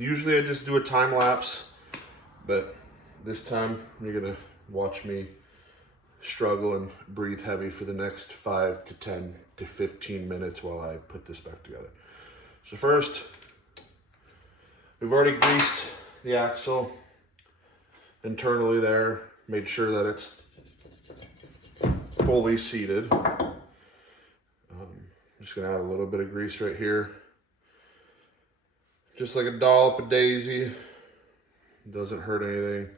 Usually I just do a time lapse, but this time you're gonna watch me struggle and breathe heavy for the next 5 to 10 to 15 minutes while I put this back together. So first, we've already greased the axle internally there, made sure that it's fully seated. I'm just gonna add a little bit of grease right here. Just like a dollop of daisy. Doesn't hurt anything.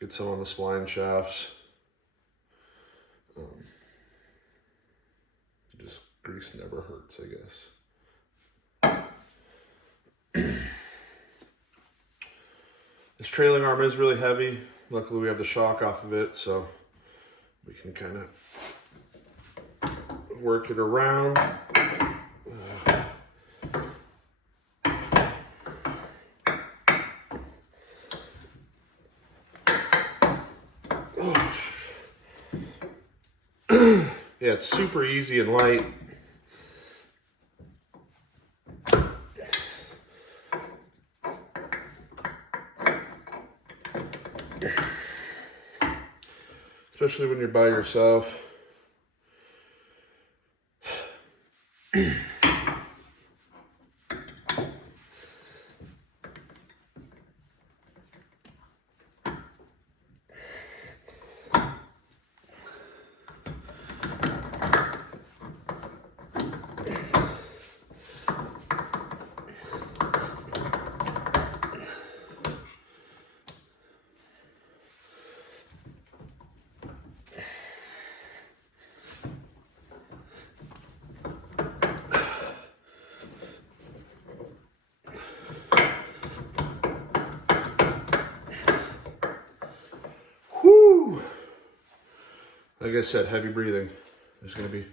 Get some on the spline shafts. Just grease never hurts, I guess. This trailing arm is really heavy. Luckily we have the shock off of it, so we can kind of work it around. Yeah, it's super easy and light. Especially when you're by yourself. Like I said, heavy breathing. There's going to be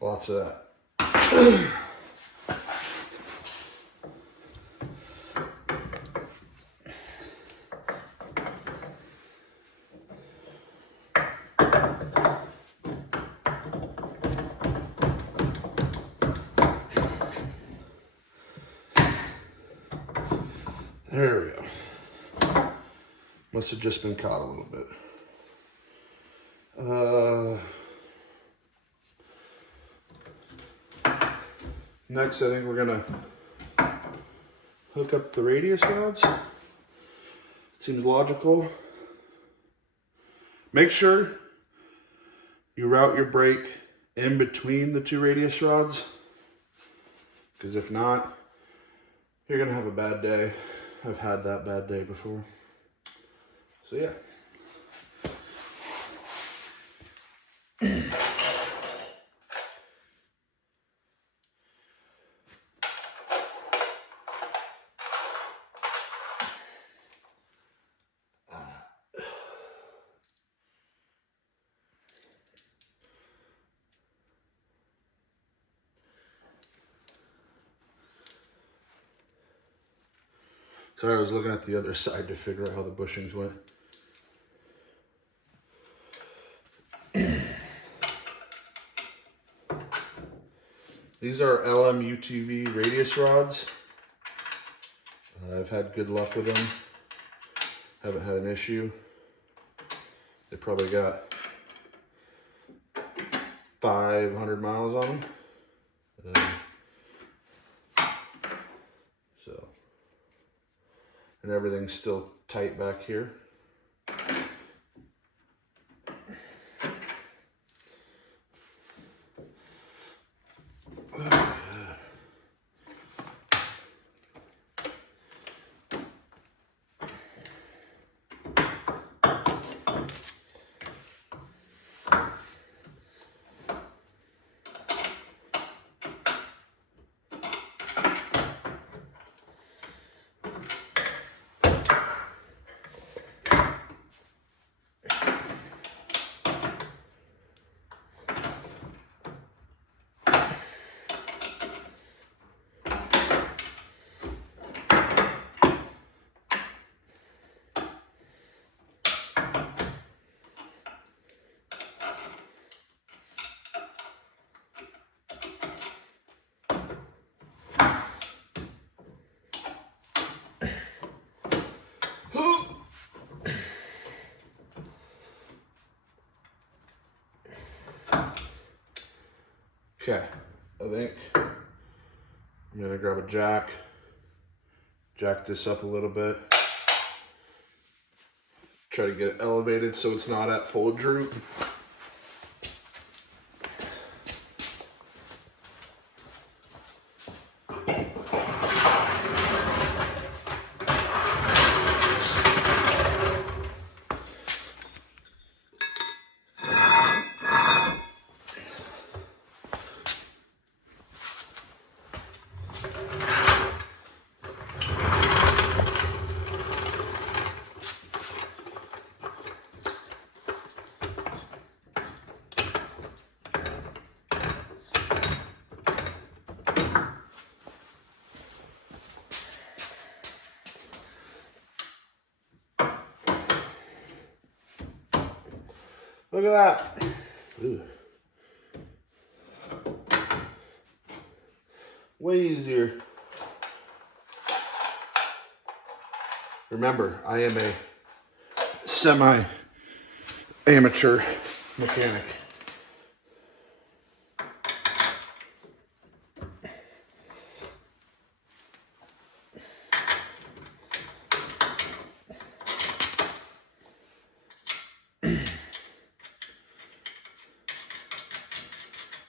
lots of that. There we go. Must have just been caught a little bit. Next, I think we're gonna hook up the radius rods. It seems logical. Make sure you route your brake in between the two radius rods, because if not, you're gonna have a bad day. I've had that bad day before. So yeah. Sorry, I was looking at the other side to figure out how the bushings went. These are LMUTV radius rods. I've had good luck with them. Haven't had an issue. They probably got 500 miles on them. And everything's still tight back here. Okay, I think I'm gonna grab a jack this up a little bit. Try to get it elevated so it's not at full droop. Look at that. Ooh. Way easier. Remember, I am a semi-amateur mechanic.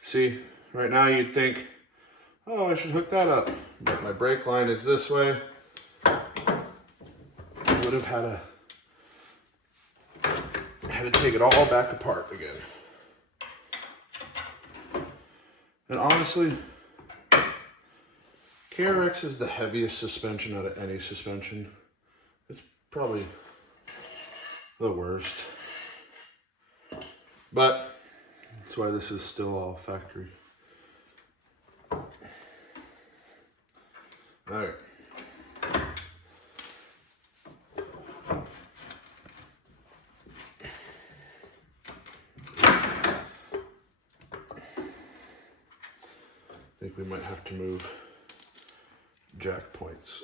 See, right now you'd think, oh, I should hook that up. But my brake line is this way. I would have had to take it all back apart again. And honestly, KRX is the heaviest suspension out of any suspension. It's probably the worst. But that's why this is still all factory. All right. I think we might have to move jack points.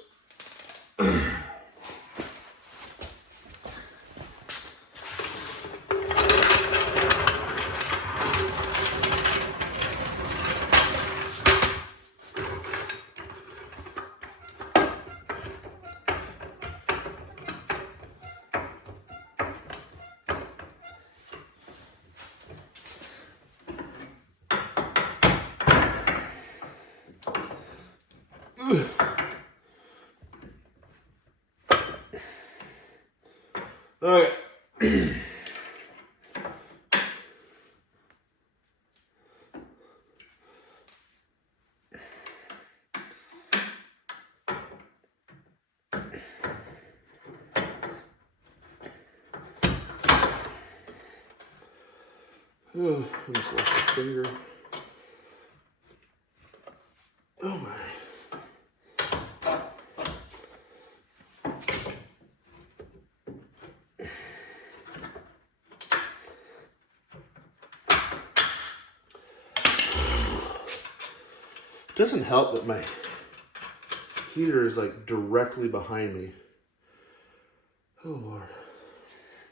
All right. Oh, I just lost a finger. Oh my. It doesn't help that my heater is like directly behind me. Oh Lord.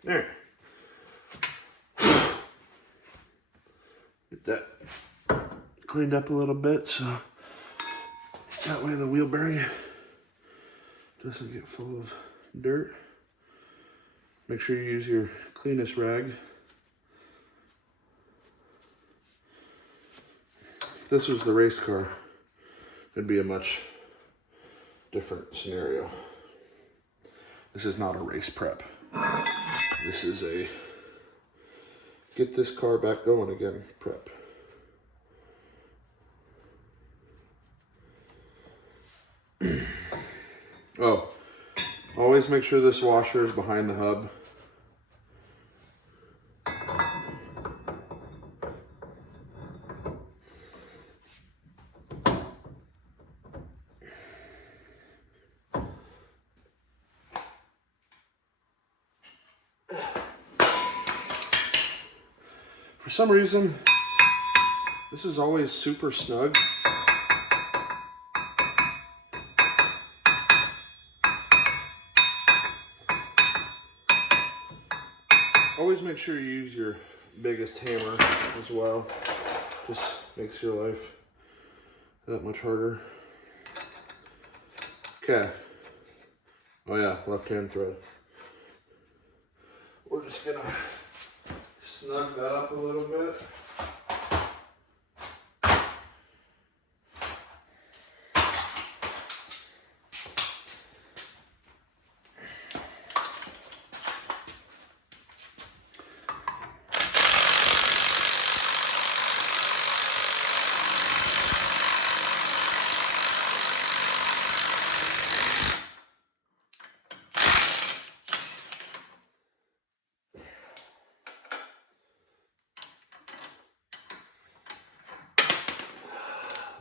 There. Get that cleaned up a little bit so that way the wheel bearing doesn't get full of dirt. Make sure you use your cleanest rag. If this was the race car, it'd be a much different scenario. This is not a race prep. This is a get this car back going again prep. Oh, always make sure this washer is behind the hub. For some reason, this is always super snug. Always make sure you use your biggest hammer as well. Just Makes your life that much harder. Okay. Oh yeah, left-hand thread. We're just gonna snug that up a little bit.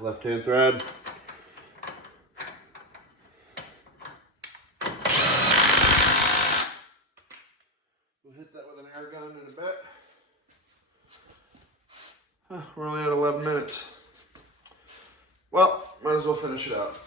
Left-hand thread. We'll hit that with an air gun in a bit. We're only at 11 minutes. Well, might as well finish it up.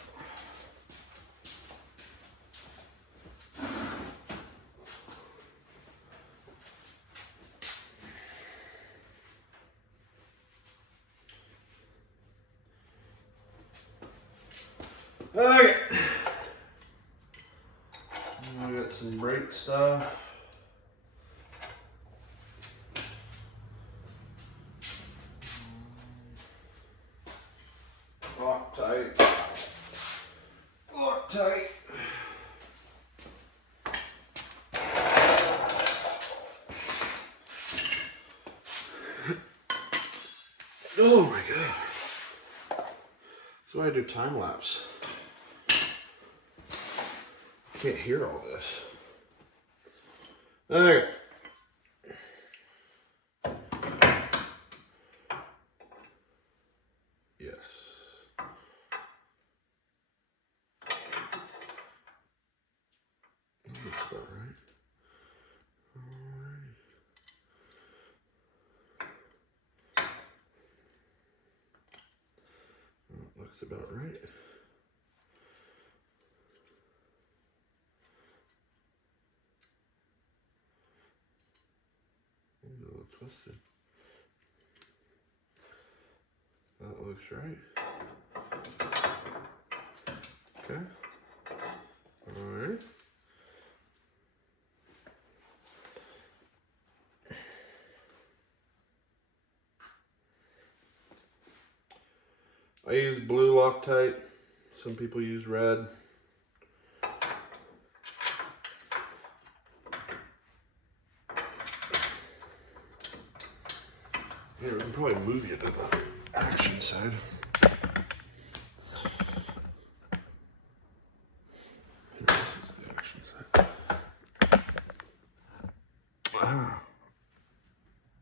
Okay. I got some brake stuff. Lock tight. Lock tight. Oh my god. That's why I do time lapse. Can't hear all this. Okay. Yes. That's about right. Alright. That looks about right. A little twisted. That looks right. Okay. Alright. I use blue Loctite. Some people use red. Here, we can probably move you to the action side. The action side.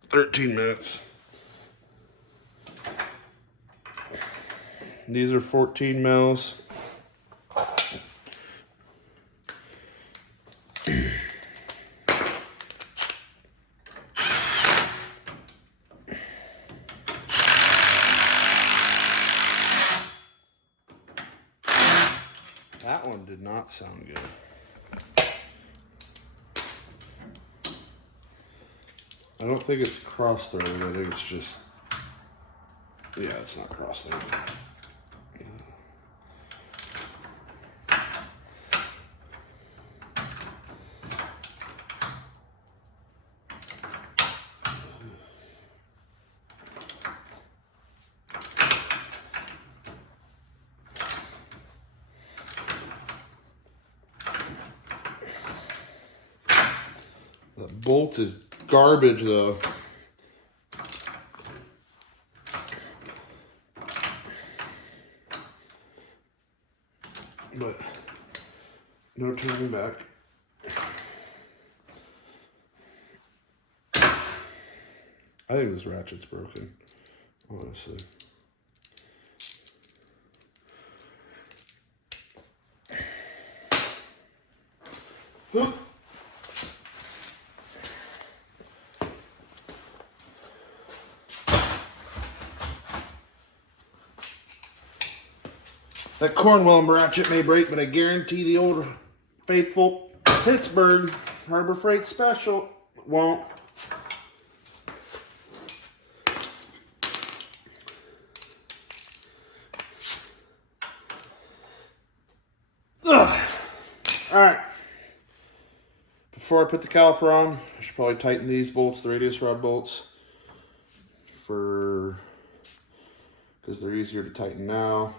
13 minutes. These are 14 mils. That one did not sound good. I don't think it's cross-threaded. I think it's just, yeah, it's not cross-threaded. That bolt is garbage though. But no turning back. I think this ratchet's broken, honestly. That Cornwell ratchet may break, but I guarantee the old faithful Pittsburgh Harbor Freight Special won't. before I put the caliper on, I should probably tighten these bolts, the radius rod bolts, because they're easier to tighten now.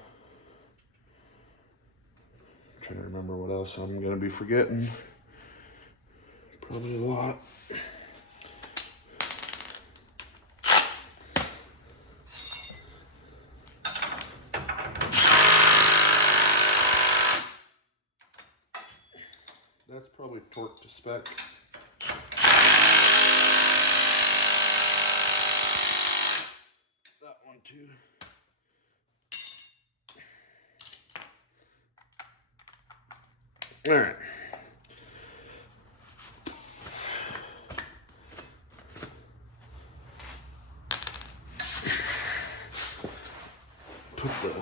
I'm trying to remember what else I'm gonna be forgetting. Probably a lot. That's probably torque to spec. That one too. All right. Put the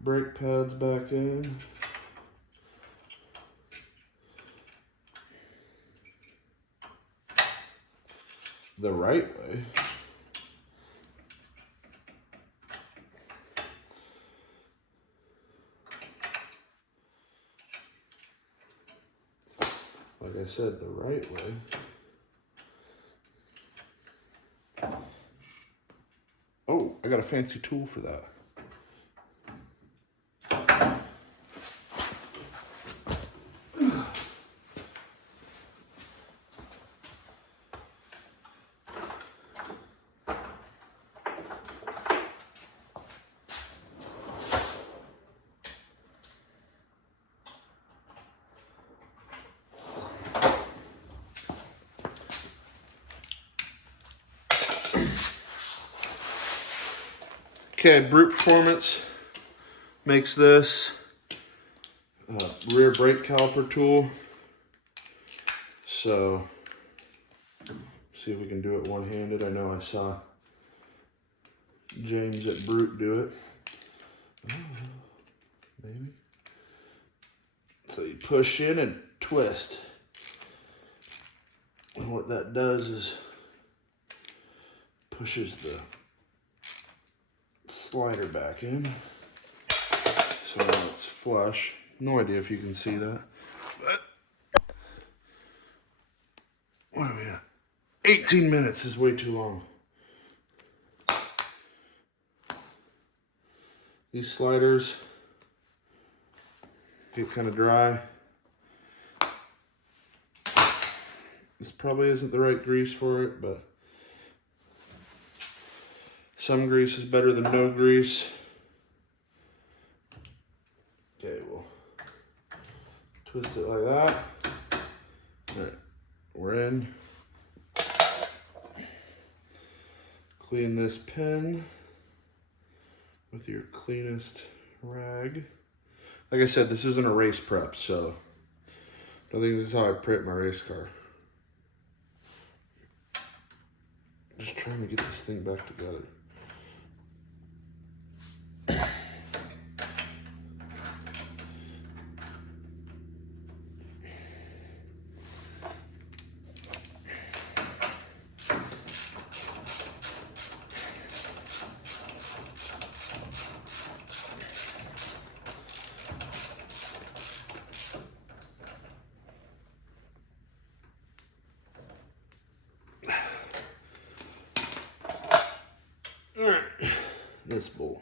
brake pads back in. The right way. Like I said, the right way. Oh, I got a fancy tool for that. Okay, Brute Performance makes this rear brake caliper tool. So, see if we can do it one-handed. I know I saw James at Brute do it. Maybe. So you push in and twist. And what that does is pushes the slider back in. So now it's flush. No idea if you can see that. But what are we at? 18 minutes is way too long. These sliders get kind of dry. This probably isn't the right grease for it, but some grease is better than no grease. Okay, we'll twist it like that. All right, we're in. Clean this pin with your cleanest rag. Like I said, this isn't a race prep, so I don't think this is how I prep my race car. Just trying to get this thing back together. All right, this bolt.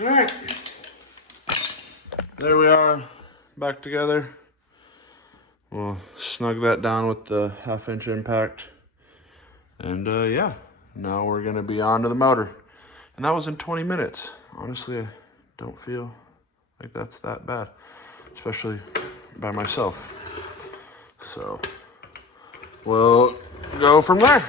All right, there we are, back together. We'll snug that down with the 1/2 inch impact. And yeah, now we're gonna be on to the motor. And that was in 20 minutes. Honestly, I don't feel like that's that bad, especially by myself. So we'll go from there.